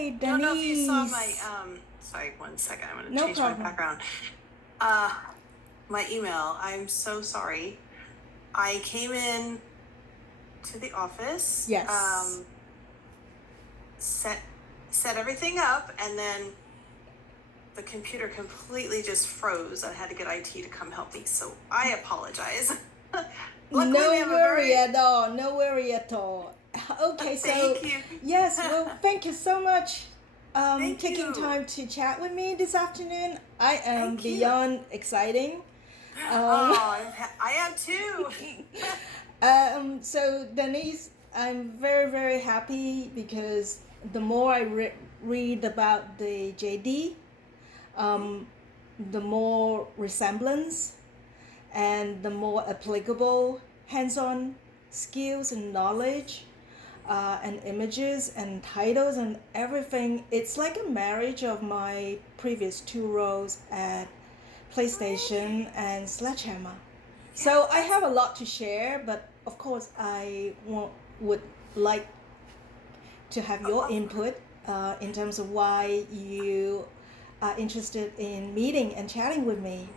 Hi, I don't know if you saw my, Denise. sorry, one second. I'm going to No change my problem. background. My email. I'm so sorry. I came in to the office, Yes. set everything up, and then the computer completely just froze. I had to get IT to come help me, so I apologize. Luckily, we No have a worry very at all. No worry at all. Okay, so thank you. yes, well, thank you so much Thank taking you. time to chat with me this afternoon. I am Thank you. beyond exciting. Um, Oh, I am too. so Denise, I'm very very happy because the more I read about the JD, um, the more resemblance and the more applicable hands-on skills and knowledge and images and titles and everything. It's like a marriage of my previous two roles at Really? PlayStation and Sledgehammer. Yeah, So I have a lot to share, but of course I would like to have your of input in terms of why you are interested in meeting and chatting with me.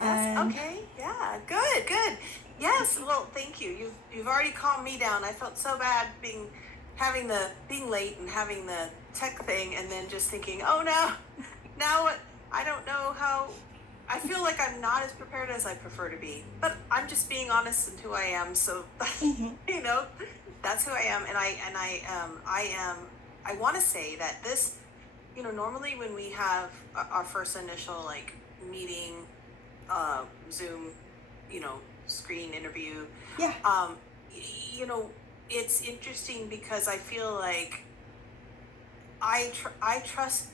yes. And Okay. Yeah. Good. Good. Yes. Well, thank you. You've already calmed me down. I felt so bad being late and having the tech thing, and then just thinking, oh no, now what? I don't know how. I feel like I'm not as prepared as I prefer to be, but I'm just being honest in who I am. So, mhm, you know, that's who I am, and I am. I want to say that this, normally when we have our first initial like meeting, Zoom, screen interview, yeah, um, it's interesting because I feel like I trust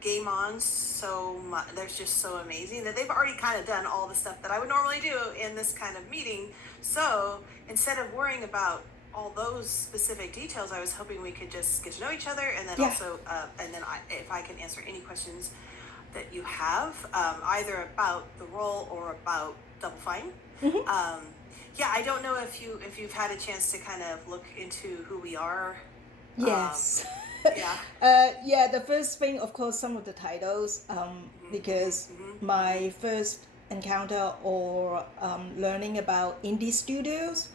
Game On so much. They're just so amazing that they've already kind of done all the stuff that I would normally do in this kind of meeting. So instead of worrying about all those specific details, I was hoping we could just get to know each other, and then yeah. also, if I can answer any questions that you have, either about the role or about Double Fine. Hmm. Um, yeah, I don't know if you've had a chance to kind of look into who we are. Um, Yes. yeah. Yeah, the first thing, of course, some of the titles, because my first encounter or learning about indie studios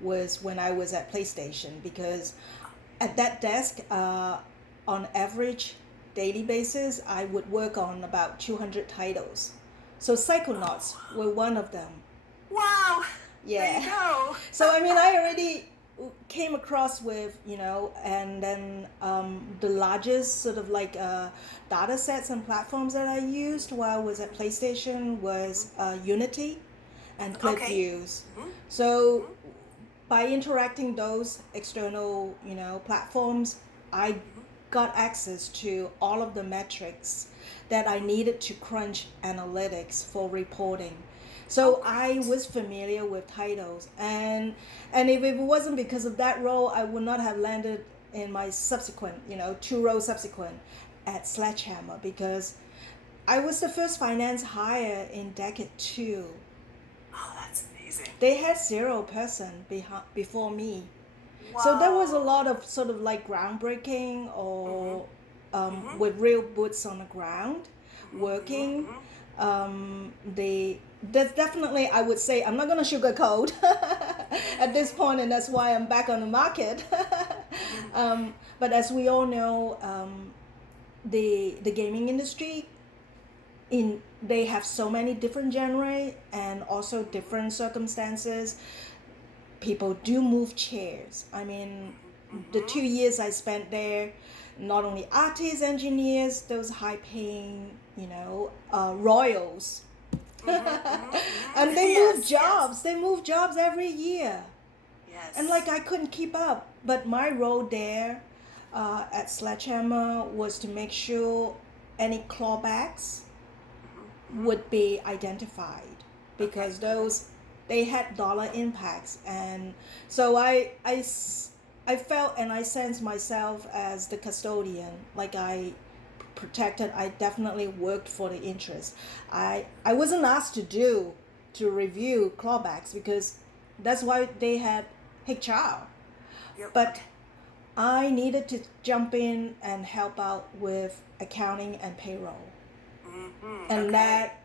was when I was at PlayStation. Because at that desk, on average daily basis, I would work on about 200 titles. So Psychonauts Oh, were one of them. wow. There you Yeah. go. So I mean, I already came across with, and then the largest sort of like data sets and platforms that I used while I was at PlayStation was Unity and Okay. ClipViews. Mm-hmm. So Mm-hmm. by interacting those external, platforms, I Mm-hmm. got access to all of the metrics that I needed to crunch analytics for reporting. Oh, So I great. was familiar with titles, and if it wasn't because of that role, I would not have landed in my subsequent, two roles subsequent at Sledgehammer, because I was the first finance hire in decade two. Oh, that's amazing. They had 0 person before me. So there was a lot Whoa. of sort of like groundbreaking Mm-hmm. or Mm-hmm. with real boots on the ground Mm-hmm. working. Mm-hmm. There's definitely, I would say, I'm not going to sugarcoat at this point, and that's why I'm back on the market. Mm-hmm. But as we all know, the gaming industry, they have so many different genres and also different circumstances. People do move chairs. I mean, the Mm-hmm. 2 years I spent there, not only artists, engineers, those high paying, royals. Mm-hmm. Mm-hmm. And they move Yes. Yes. jobs. They move jobs every year. And like Yes. I couldn't keep up. But my role there at Sledgehammer was to make sure any clawbacks Mm-hmm. Mm-hmm. would be identified, Okay. because Okay. those, they had dollar impacts. And so I felt and I sensed myself as the custodian, like I protected. I definitely worked for the interest. I wasn't asked to review clawbacks, because that's why they had HR. Yep. But I needed to jump in and help out with accounting and payroll. And Okay. that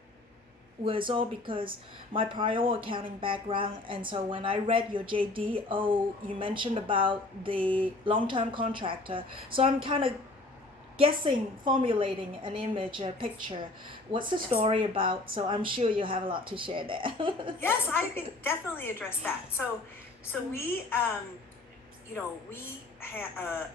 was all because my prior accounting background. And so when I read your JD, oh, you mentioned about the long-term contractor. So I'm kind of guessing, formulating an image, a picture. What's the Yes. story about? So I'm sure you have a lot to share there. Yes, I can definitely address that. So we,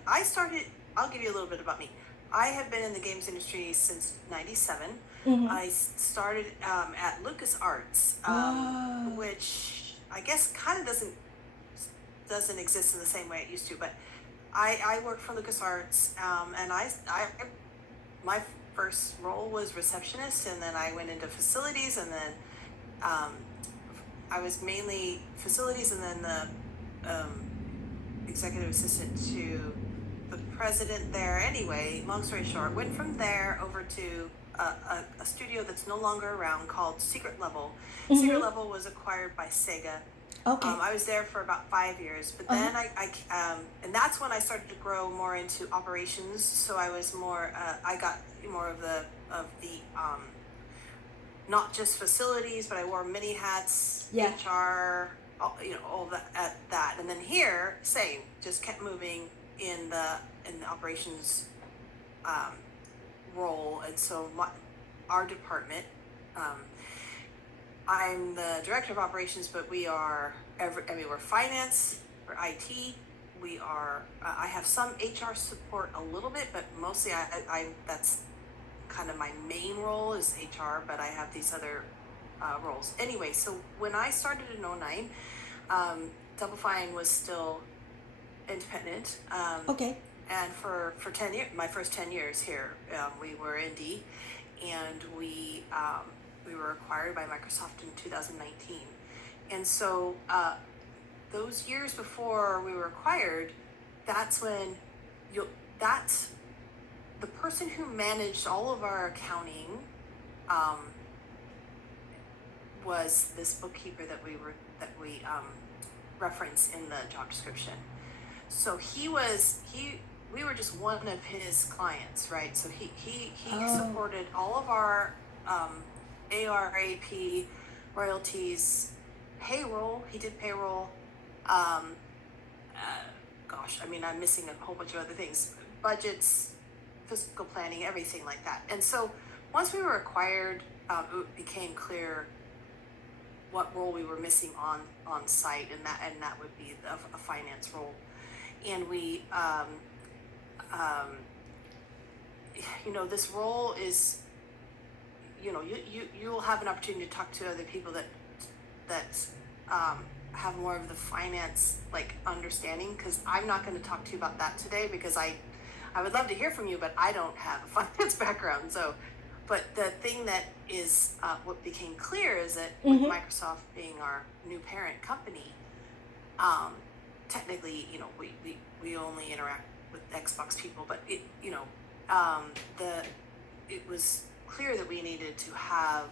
I started. I'll give you a little bit about me. I have been in the games industry since '97. Mm-hmm. I started at LucasArts, Ah, which I guess kind of doesn't exist in the same way it used to. But I worked for LucasArts, and I my first role was receptionist, and then I went into facilities, and then um, I was mainly facilities, and then the executive assistant to the president there. Anyway, long story short, went from there over to a studio that's no longer around called Secret Level. Secret mm-hmm. Level was acquired by Sega. Okay. I was there for about 5 years, but Uh-huh. then and that's when I started to grow more into operations. So I was more, I got more of the not just facilities, but I wore many hats, Yeah. HR, all that that. And then here, same, just kept moving in the operations um, role. And so our department, um, I'm the director of operations, but we're finance, we're IT. We are. I have some HR support a little bit, but mostly that's kind of my main role is HR, but I have these other roles. Anyway, so when I started in '09, Double Fine was still independent. Okay. And for 10 years, my first 10 years here, we were indie, and we were acquired by Microsoft in 2019. And so those years before we were acquired, that's when you that's the person who managed all of our accounting um, was this bookkeeper that we reference in the job description. So he we were just one of his clients, right? So he Oh. supported all of our ARAP, royalties, payroll. He did payroll. Um, Gosh, I mean, I'm missing a whole bunch of other things, budgets, fiscal planning, everything like that. And so once we were acquired, it became clear what role we were missing on site, and that would be a finance role. And we, this role is, you'll have an opportunity to talk to other people that have more of the finance like understanding, because I'm not going to talk to you about that today, because I would love to hear from you, but I don't have a finance background. So, but the thing that is what became clear is that with Mm-hmm. Microsoft being our new parent company, um, technically, we only interact with Xbox people, but um, the it was clear that we needed to have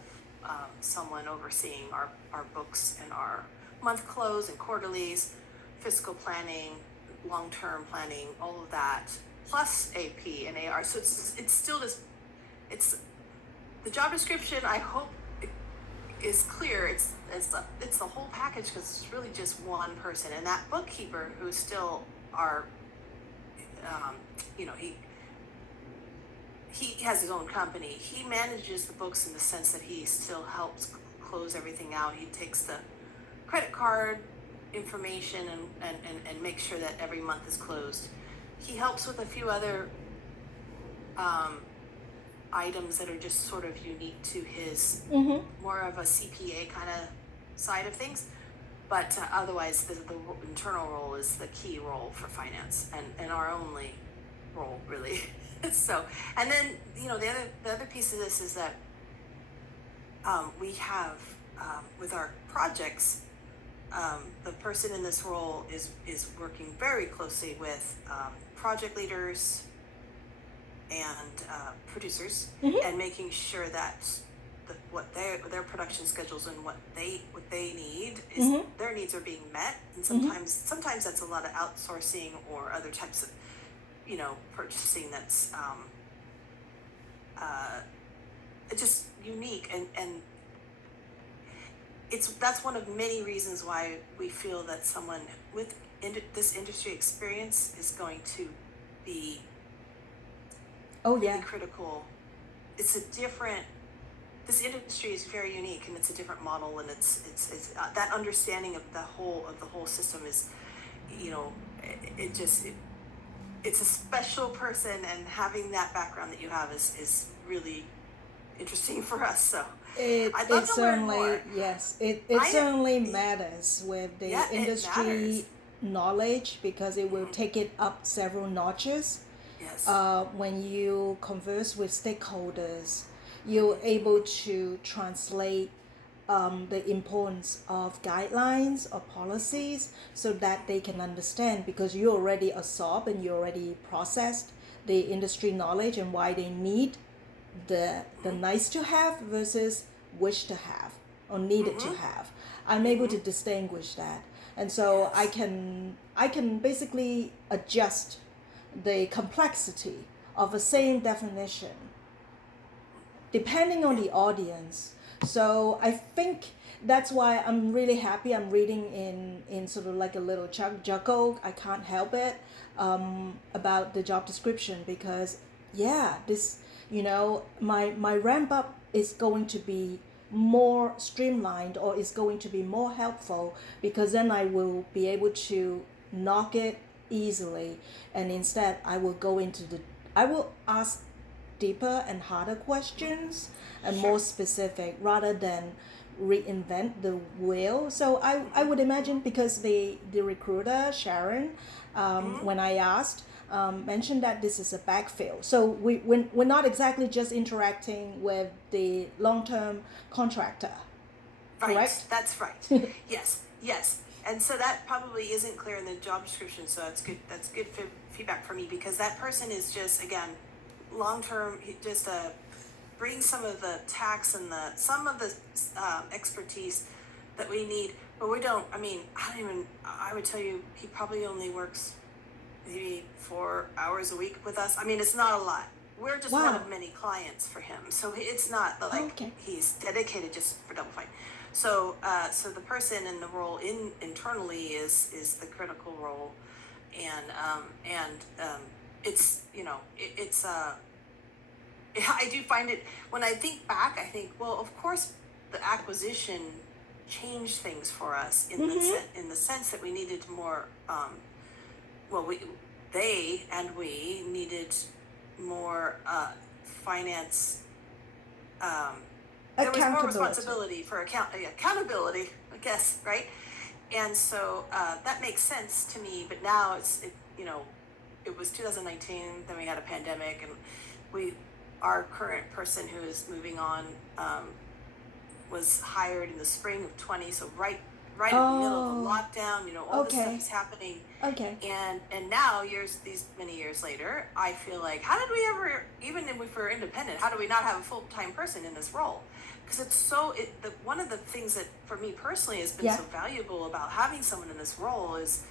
someone overseeing our books and our month close and quarterlies, fiscal planning, long-term planning, all of that, plus AP and AR. So it's still just it's the job description. I hope is clear. It's the whole package, because it's really just one person, and that bookkeeper who's still our um, you know he has his own company. He manages the books in the sense that he still helps close everything out. He takes the credit card information and makes sure that every month is closed. He helps with a few other um, items that are just sort of unique to his Mm-hmm. more of a CPA kind of side of things. But otherwise, the internal role is the key role for finance, and our only role, really. So, and then the other piece of this is that we have with our projects, the person in this role is working very closely with project leaders and producers, Mm-hmm. and making sure that what their production schedules and what they need is Mm-hmm. their needs are being met, and Mm-hmm. sometimes that's a lot of outsourcing or other types of purchasing that's uh, just unique, and that's one of many reasons why we feel that someone with this industry experience is going to be Oh really yeah. critical. It's a different. This industry is very unique, and it's a different model, and it's that understanding of the whole system is, you know, it just it's a special person, and having that background that you have is really interesting for us. So I'd It love to learn more. certainly, yes, it I certainly matters with the Yeah, it industry matters. knowledge because it will Mhm. take it up several notches. Yes. When you converse with stakeholders, you're able to translate the importance of guidelines or policies so that they can understand because you already absorb and you already processed the industry knowledge and why they need the nice to have versus wish to have or needed to Mm-hmm. have. I'm able Mm-hmm. to distinguish that, and so Yes. I can basically adjust the complexity of the same definition depending on Yeah. the audience. So I think that's why I'm really happy. I'm reading in sort of like a little juggle. I can't help it about the job description because yeah, this my ramp up is going to be more streamlined or is going to be more helpful because then I will be able to knock it easily and instead I will ask deeper and harder questions and Sure. more specific rather than reinvent the wheel. So I Mm-hmm. would imagine because the recruiter Sharon, Mm-hmm. when I asked, mentioned that this is a backfill. So we're not exactly just interacting with the long term contractor, Right. correct? That's right. Yes. Yes. And so that probably isn't clear in the job description. So that's good. That's good feedback for me because that person is just again long term. Just bring some of the tax and some of the expertise that we need. But we don't. I mean, I don't even. I would tell you, he probably only works maybe 4 hours a week with us. I mean, it's not a lot. We're just one Wow. of many clients for him, so it's not Oh, like okay. he's dedicated just for Double Fine. So the person in the role internally is the critical role, and it's it's I do find it when I think back. I think, well, of course, the acquisition changed things for us Mm-hmm. in the sense that we needed more. Well, they and we needed more finance. Um, there was more Accountability. responsibility for accountability, I guess, right? And so that makes sense to me. But now it was 2019. Then we had a pandemic, and we our current person who is moving on was hired in the spring of 20. So right in the middle of the Oh, lockdown. All this stuff okay. is happening, Okay. and now these many years later, I feel like, how did we ever, even if we're independent, how do we not have a full-time person in this role? Because one of the things that for me personally has been Yeah. so valuable about having someone in this role is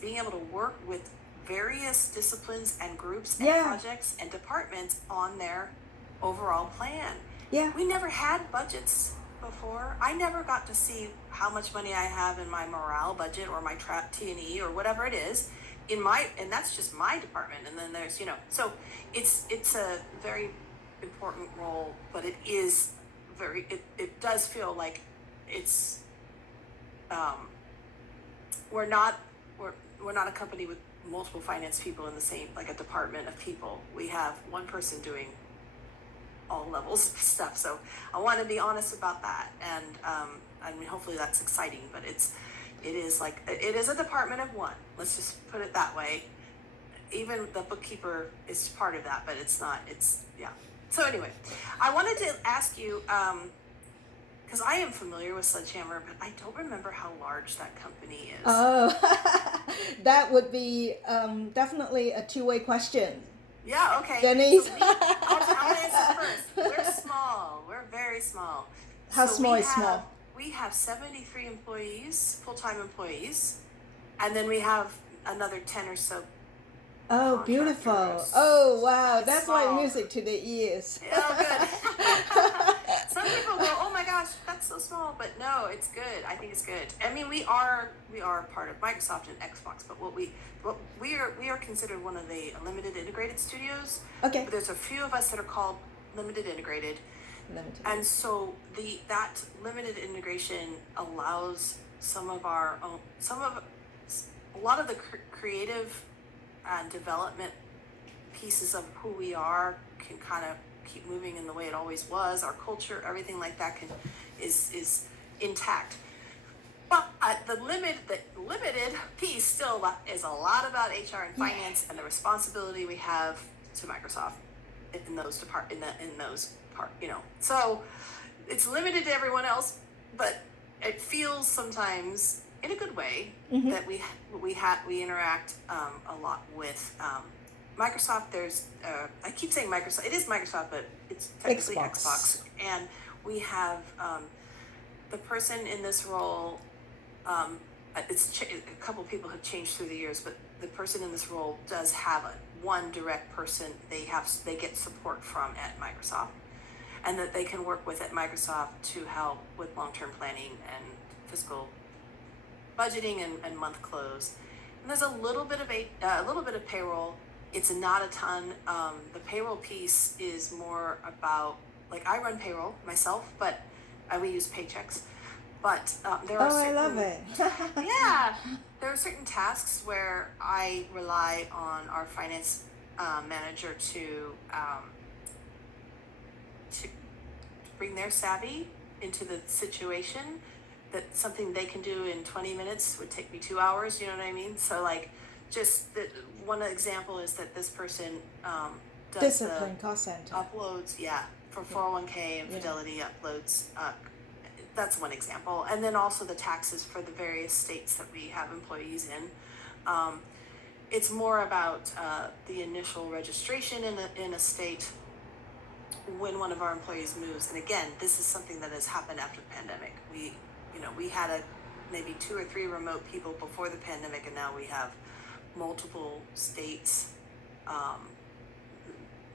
being able to work with various disciplines and groups and Yeah. projects and departments on their overall plan. Yeah. We never had budgets before. I never got to see how much money I have in my morale budget or my trap T&E or whatever it is and that's just my department. And then there's, so it's a very important role, but it does feel like it's, um, we're not, we're not a company with multiple finance people in the same, like a department of people. We have one person doing all levels of stuff. So I want to be honest about that, and I mean, hopefully that's exciting. But it is a department of one. Let's just put it that way. Even the bookkeeper is part of that, but it's not. It's yeah. So anyway, I wanted to ask you because I am familiar with Sledgehammer, but I don't remember how large that company is. Oh, that would be definitely a two-way question. Yeah, okay. Denise. So I'll answer first. We're small. We're very small. How So small is small? we have 73 employees, full-time employees, and then we have another 10 or so Oh, beautiful. Oh, contractors. wow. It's That's like small. music to the ears. Oh, good. Some people go, "Oh my gosh, that's so small," but no, it's good. I think it's good. I mean, we are part of Microsoft and Xbox, but we are considered one of the limited integrated studios. Okay. But there's a few of us that are called limited integrated, Limited. and so that limited integration allows some of our own a lot of the creative development pieces of who we are can kind of keep moving in the way it always was. Our culture, everything like that is intact. But the limited piece still is a lot about HR and finance and the responsibility we have to Microsoft in those So it's limited to everyone else, but it feels sometimes in a good way that we interact a lot with Microsoft. There's I keep saying Microsoft. It is Microsoft, but it's technically Xbox. And we have the person in this role. A couple of people have changed through the years, but the person in this role does have one direct person they get support from at Microsoft, and that they can work with at Microsoft to help with long-term planning and fiscal budgeting and month close. And there's a little bit of payroll. It's not a ton. The payroll piece is more about, like, I run payroll myself, but we use Paychex. But there are I love it. yeah, there are certain tasks where I rely on our finance manager to bring their savvy into the situation. That something they can do in 20 minutes would take me 2 hours. You know what I mean? So, like, just one example is that this person does Discipline cost center uploads, for 401k and Fidelity uploads. That's one example. And then also the taxes for the various states that we have employees in. It's more about the initial registration in a state when one of our employees moves. And again, this is something that has happened after the pandemic. We had maybe 2 or 3 remote people before the pandemic, and now we have multiple states.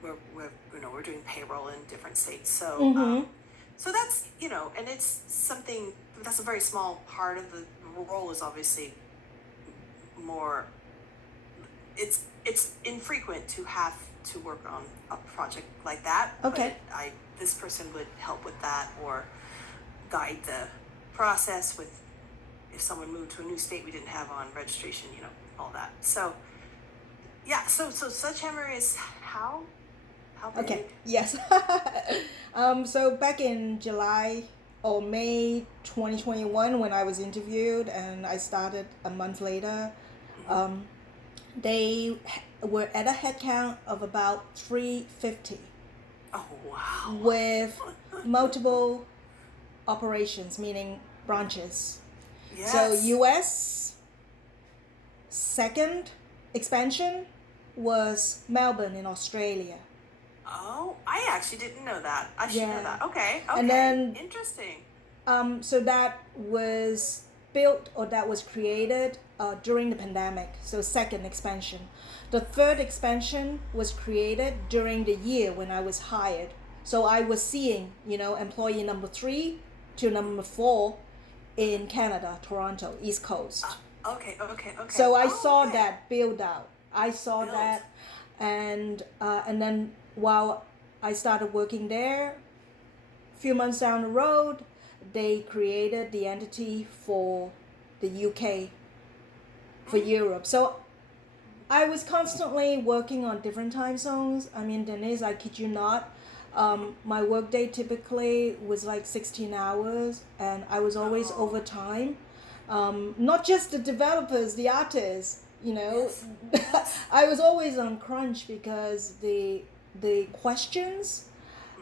We're doing payroll in different states. So so that's, and it's something that's a very small part of the role. Is obviously more. It's infrequent to have to work on a project like that. Okay. But this person would help with that or guide the process with if someone moved to a new state we didn't have on registration, all that. So yeah, so Sledgehammer is how big? Okay. Yes. So back in July or May 2021, when I was interviewed and I started a month later, they were at a headcount of about 350. Oh, wow. With multiple operations, meaning branches. Yes. So US second expansion was Melbourne in Australia. Oh, I actually didn't know that. I should know that. Okay. And then interesting. So that was built, or that was created during the pandemic. So second expansion. The third expansion was created during the year when I was hired. So I was seeing, employee number 3 to number 4 in Canada, Toronto, East Coast. Okay. So I saw that build out. I saw that, and then while I started working there, a few months down the road, they created the entity for the UK, for Europe. So I was constantly working on different time zones. I mean, Denise, I kid you not, my workday typically was like 16 hours, and I was always overtime. Not just the developers, the artists, Yes. I was always on crunch because the questions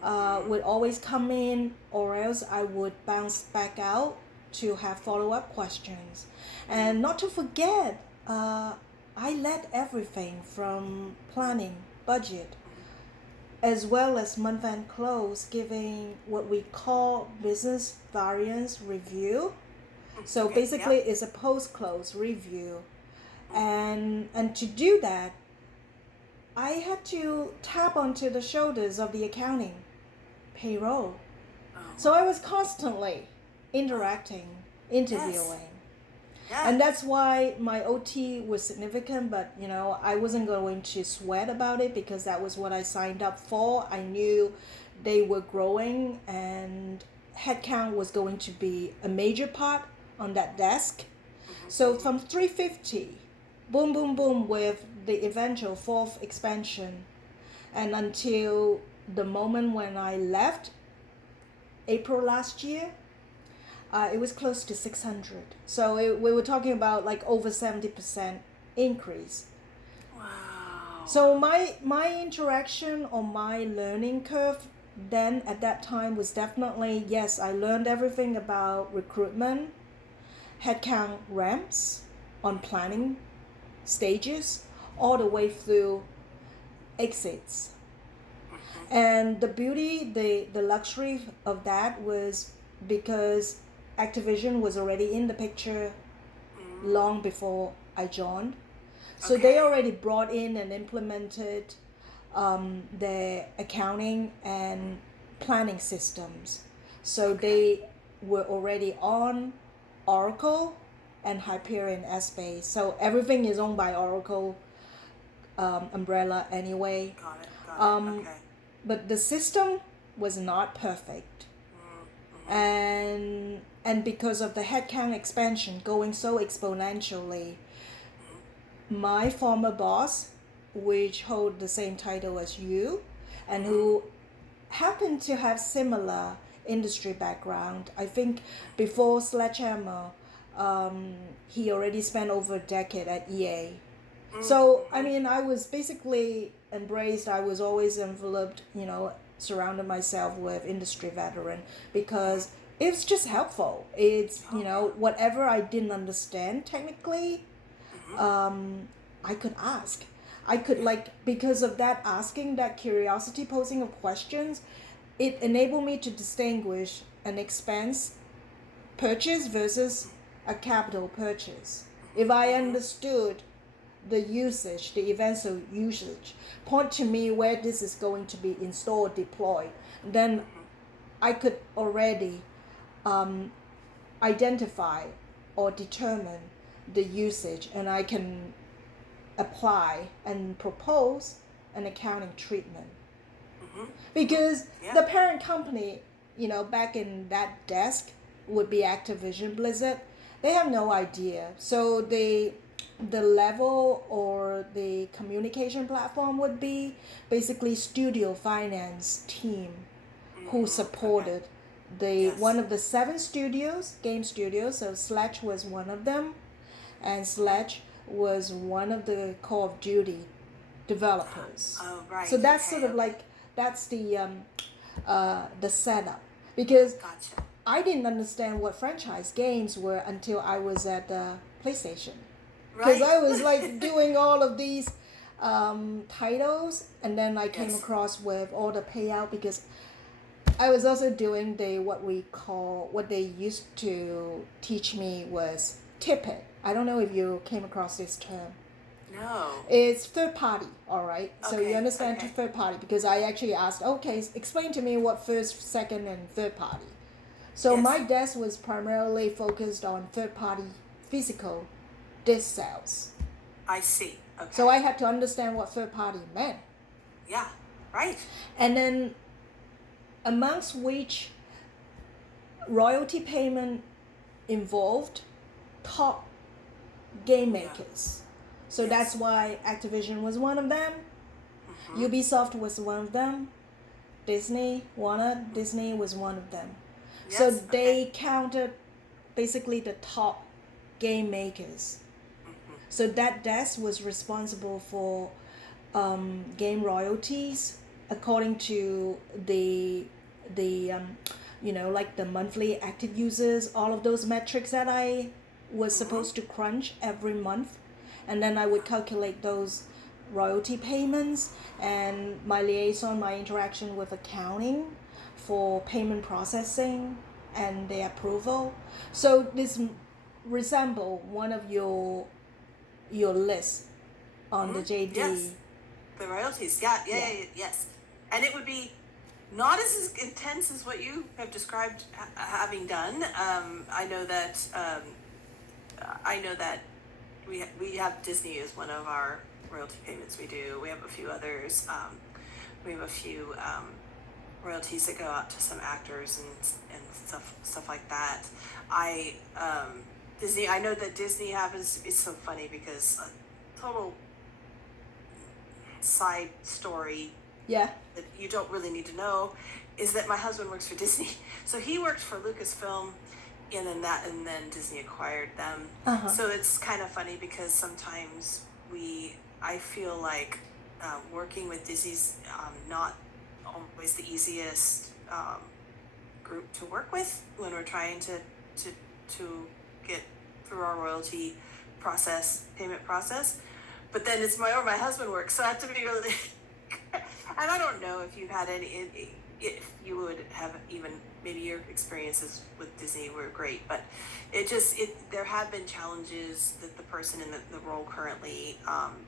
would always come in, or else I would bounce back out to have follow-up questions. And not to forget, I led everything from planning, budget, as well as month-end close, giving what we call business variance review. So Okay. basically, Yep. it's a post-close review, and to do that, I had to tap onto the shoulders of the accounting, payroll. Oh. So I was constantly interacting, interviewing. Yeah. And that's why my OT was significant, but I wasn't going to sweat about it because that was what I signed up for. I knew they were growing and headcount was going to be a major part on that desk. So from 350, boom, boom, boom, with the eventual fourth expansion, and until the moment when I left, April last year, it was close to 600. So we were talking about like over 70% increase. Wow. So my interaction or my learning curve then at that time was definitely, yes, I learned everything about recruitment, headcount ramps on planning stages, all the way through exits. And the beauty, the luxury of that was because Activision was already in the picture long before I joined. So they already brought in and implemented their accounting and planning systems. So they were already on Oracle and Hyperion Essbase. So everything is owned by Oracle umbrella anyway. Got it. Okay. But the system was not perfect. And because of the headcount expansion going so exponentially, my former boss, which hold the same title as you, and who happened to have similar industry background, I think before Sledgehammer, he already spent over a decade at EA. So, I mean, I was basically embraced, I was always enveloped, surrounded myself with industry veteran because it's just helpful. It's, whatever I didn't understand technically, I could ask. I could because of that asking, that curiosity, posing of questions, it enabled me to distinguish an expense purchase versus a capital purchase. If I understood the usage, the events of usage, point to me where this is going to be installed, deployed, then I could already identify or determine the usage, and I can apply and propose an accounting treatment. Because the parent company, back in that desk would be Activision Blizzard. They have no idea. So the level or the communication platform would be basically studio finance team who supported one of the 7 studios, game studios. So Sledge was one of them, and Sledge was one of the Call of Duty developers. Oh, right. So that's sort of that's the setup, because Gotcha. I didn't understand what franchise games were until I was at PlayStation. Because I was doing all of these titles, and then I came across with all the payout, because I was also doing what they used to teach me was TIPIT. I don't know if you came across this term. No. It's third party, all right? So you Okay, understand okay. third party, because I actually asked, okay, explain to me what first, second, and third party. So my desk was primarily focused on third party physical disc sales. I see. Okay. So I had to understand what third party meant. Yeah. Right. And then amongst which royalty payment involved top game makers. So that's why Activision was one of them. Ubisoft was one of them. Disney was one of them. Yes, So they counted basically the top game makers. So that desk was responsible for game royalties according to the the monthly active users, all of those metrics that I was supposed to crunch every month, and then I would calculate those royalty payments and my liaison, my interaction with accounting for payment processing and the approval. So this resemble one of your lists on the JD. Yes. The royalties, yes. And it would be not as intense as what you have described having done. I know that we have Disney as one of our royalty payments we do. We have a few others. We have a few royalties that go out to some actors and stuff like that. Disney. I know that Disney happens. It's so funny because total side story Yeah. that you don't really need to know is that my husband works for Disney. So he worked for Lucasfilm and then Disney acquired them. Uh-huh. So it's kind of funny because sometimes I feel like working with Disney's not always the easiest group to work with when we're trying to get through our royalty payment process. But then it's my husband works, so I have to be really. And I don't know if you've had if you would have even maybe your experiences with Disney were great, but there have been challenges that the person in the role currently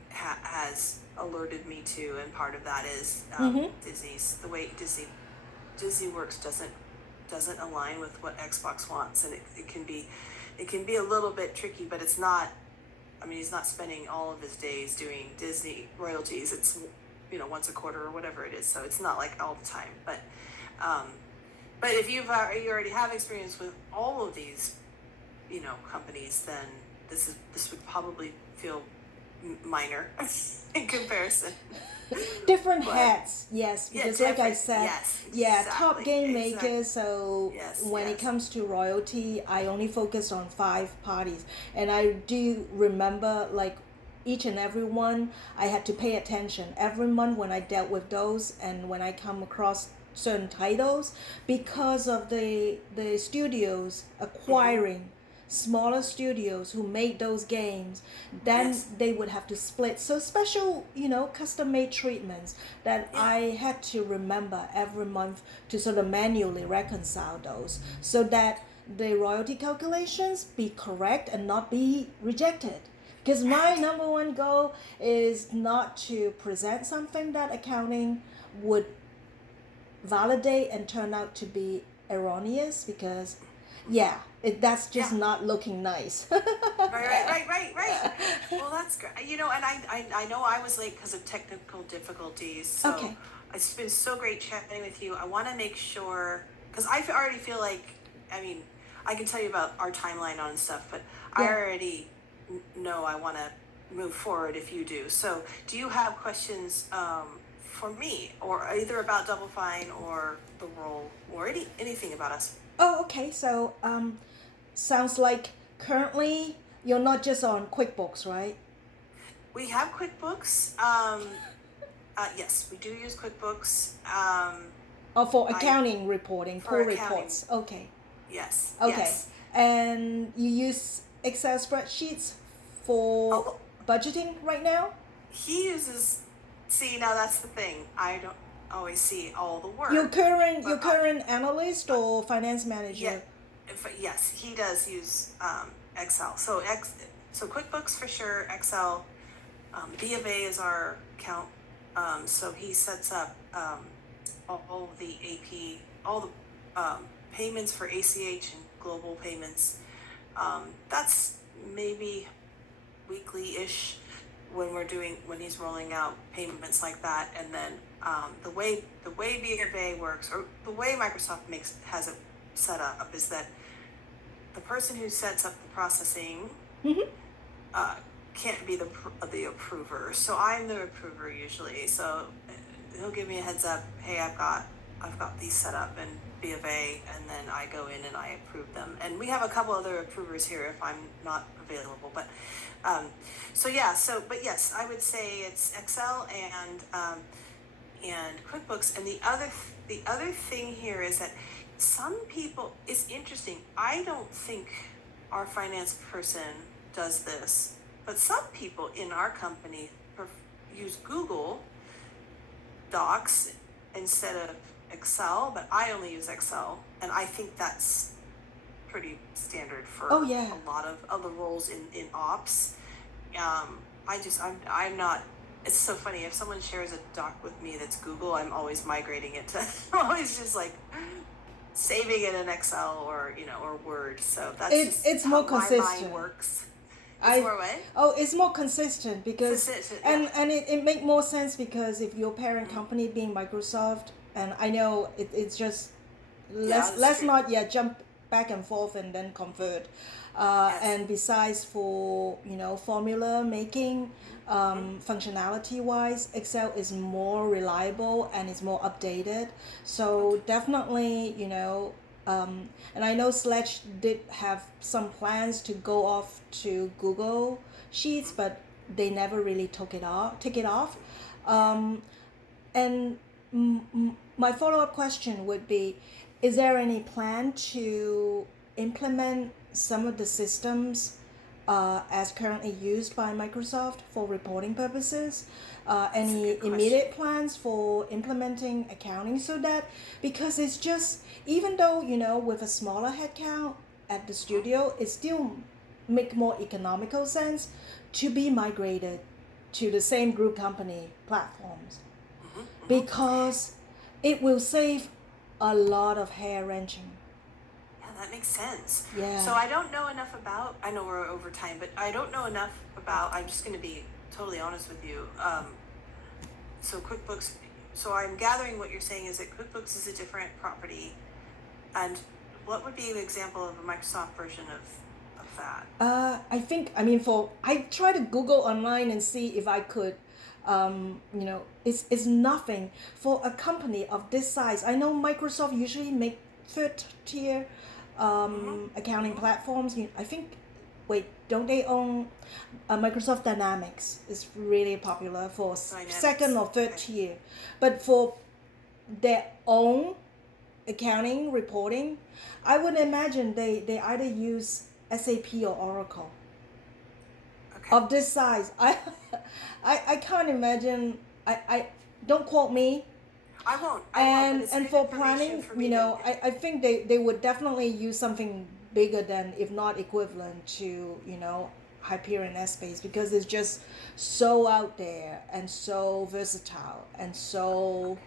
has alerted me to, and part of that is the way Disney works doesn't align with what Xbox wants, and it can be a little bit tricky, but it's not. I mean, he's not spending all of his days doing Disney royalties. It's, once a quarter or whatever it is. So it's not like all the time. But if you already have experience with all of these, companies, then this would probably feel minor in comparison. Different hats, yes, because like I said, yes, top game exactly. maker. So when it comes to royalty, I only focus on 5 parties, and I do remember like each and every one. I had to pay attention every month when I dealt with those, and when I come across certain titles, because of the studios acquiring smaller studios who made those games, then they would have to split. So special, custom made treatments that I had to remember every month to sort of manually reconcile those so that the royalty calculations be correct and not be rejected. Because my number one goal is not to present something that accounting would validate and turn out to be erroneous, because that's just not looking nice. Right. Well, that's great. And I know I was late because of technical difficulties. So Okay. It's been so great chatting with you. I want to make sure, because I already feel like, I mean, I can tell you about our timeline on stuff, but I already know I want to move forward if you do. So do you have questions for me, or either about Double Fine or the role, or anything about us? Oh, okay. So sounds like currently you're not just on QuickBooks, right? We have QuickBooks. Yes, we do use QuickBooks. Or for accounting reporting, for pull accounting. reports. Okay. Yes. Okay. Yes. And you use Excel spreadsheets for budgeting right now? He uses. See, now that's the thing. I don't always see all the work. Your current analyst or finance manager? Yes, he does use Excel. So QuickBooks for sure. Excel. B of A is our account. So he sets up all the AP, all the payments for ACH and global payments. That's maybe weekly-ish when he's rolling out payments like that. And then the way B of A works, or the way Microsoft has it set up, is that the person who sets up the processing can't be the approver. So I'm the approver usually. So he'll give me a heads up. Hey, I've got these set up in B of A, and then I go in and I approve them. And we have a couple other approvers here if I'm not available. But but yes, I would say it's Excel and QuickBooks. And the other thing here is that some people, it's interesting. I don't think our finance person does this, but some people in our company use Google Docs instead of Excel, but I only use Excel, and I think that's pretty standard for Oh yeah. a lot of other roles in ops. I'm not. It's so funny if someone shares a doc with me that's Google, I'm always migrating it to. I'm always just like saving it in Excel or or Word. So that's just It's how more my mind consistent. works. It's I more what? Oh, it's more consistent because Consistent, yeah. and it make more sense because if your parent company being Microsoft, and I know it's just Yeah, that's let's true. not jump back and forth and then convert. Yes. And besides for formula making, functionality wise, Excel is more reliable and it's more updated. So definitely and I know Sledge did have some plans to go off to Google Sheets, but they never really take it off. Um, and my follow up question would be, is there any plan to implement some of the systems as currently used by Microsoft for reporting purposes? That's a Any good question. immediate plans for implementing accounting so that, because it's just, even though, with a smaller headcount at the studio, it still make more economical sense to be migrated to the same group company platforms because it will save a lot of hair wrenching. Yeah, that makes sense. Yeah. So I don't know enough about. I know we're over time, but I don't know enough about. I'm just going to be totally honest with you. So QuickBooks. So I'm gathering what you're saying is that QuickBooks is a different property, and what would be an example of a Microsoft version of that? I try to Google online and see if I could, it's nothing for a company of this size. I know Microsoft usually make third tier accounting platforms. I think, wait, don't they own Microsoft Dynamics? Is really popular for Dynamics. second or third Okay. tier, but for their own accounting reporting, I would imagine they either use SAP or Oracle. Okay. Of this size, I can't imagine. I don't quote me. I won't. I won't. But And it's and good for information planning, for me to. I think they would definitely use something bigger than, if not equivalent to, Hyperion Space, because it's just so out there and so versatile and so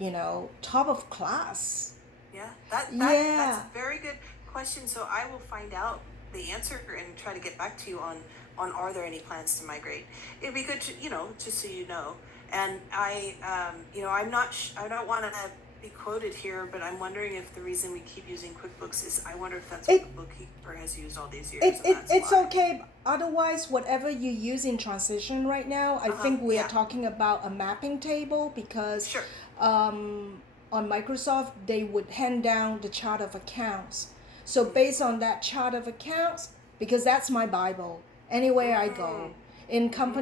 Okay. top of class. Yeah, that's Yeah. a very good question. So I will find out the answer and try to get back to you on are there any plans to migrate. It'd be good to just so you know. And I'm not I don't want to be quoted here, but I'm wondering if the reason we keep using QuickBooks is I wonder if that's what It the bookkeeper has used all these years. it, And it that's it's why. okay. Otherwise, whatever you use in transition right now, I think we are Yeah. talking about a mapping table because Sure. on Microsoft they would hand down the chart of accounts. So based on that chart of accounts, because that's my Bible, anywhere I go in company.